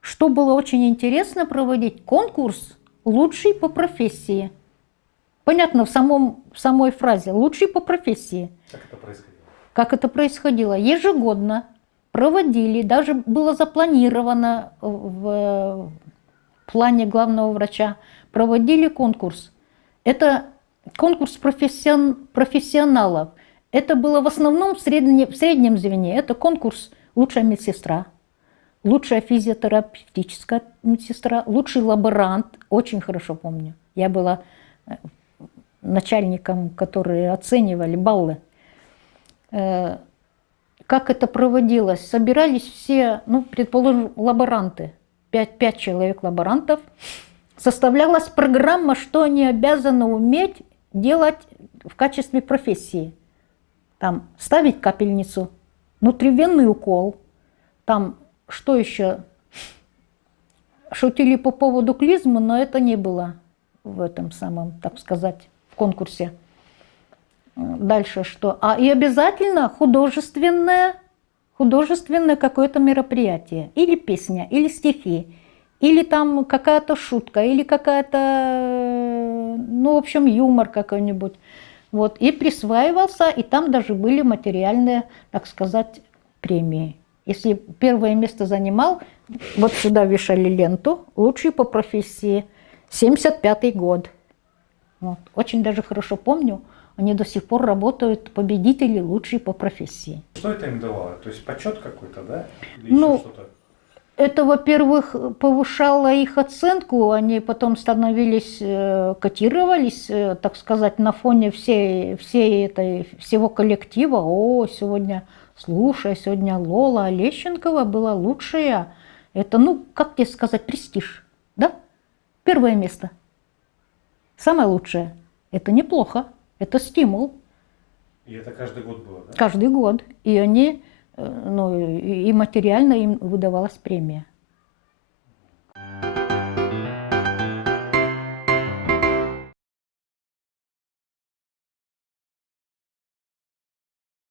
что было очень интересно проводить конкурс «Лучший по профессии». Понятно, в самой фразе «лучший по профессии». Как это происходило? Как это происходило? Ежегодно проводили, даже было запланировано в плане главного врача, проводили конкурс. Это конкурс профессионалов. Это было в основном в среднем звене. Это конкурс «Лучшая медсестра», «Лучшая физиотерапевтическая медсестра», «Лучший лаборант». Очень хорошо помню. Я была начальником, которые оценивали баллы. Как это проводилось? Собирались все, ну, предположим, лаборанты, 5 человек лаборантов. Составлялась программа, что они обязаны уметь делать в качестве профессии. Там ставить капельницу, внутривенный укол, там что еще? Шутили по поводу клизмы, но это не было в этом самом, так сказать, в конкурсе. Дальше что? И обязательно художественное какое-то мероприятие. Или песня, или стихи, или там какая-то шутка, или какая-то, ну, в общем, юмор какой-нибудь. Вот. И присваивался, и там даже были материальные, так сказать, премии. Если первое место занимал, вот сюда вешали ленту «Лучший по профессии», 75-й год. Вот. Очень даже хорошо помню. Они до сих пор работают, победители лучшие по профессии. Что это им давало? То есть почет какой-то, да? Или Ну, еще что-то? это, во-первых, повышало их оценку, они потом становились, котировались, так сказать, на фоне всего коллектива. О, сегодня, слушай, сегодня Лола Олещенкова была лучшая. Это, ну, как тебе сказать, престиж, да? Первое место. Самое лучшее. Это неплохо. Это стимул. И это каждый год было, да? Каждый год. И они, ну, и материально им выдавалась премия.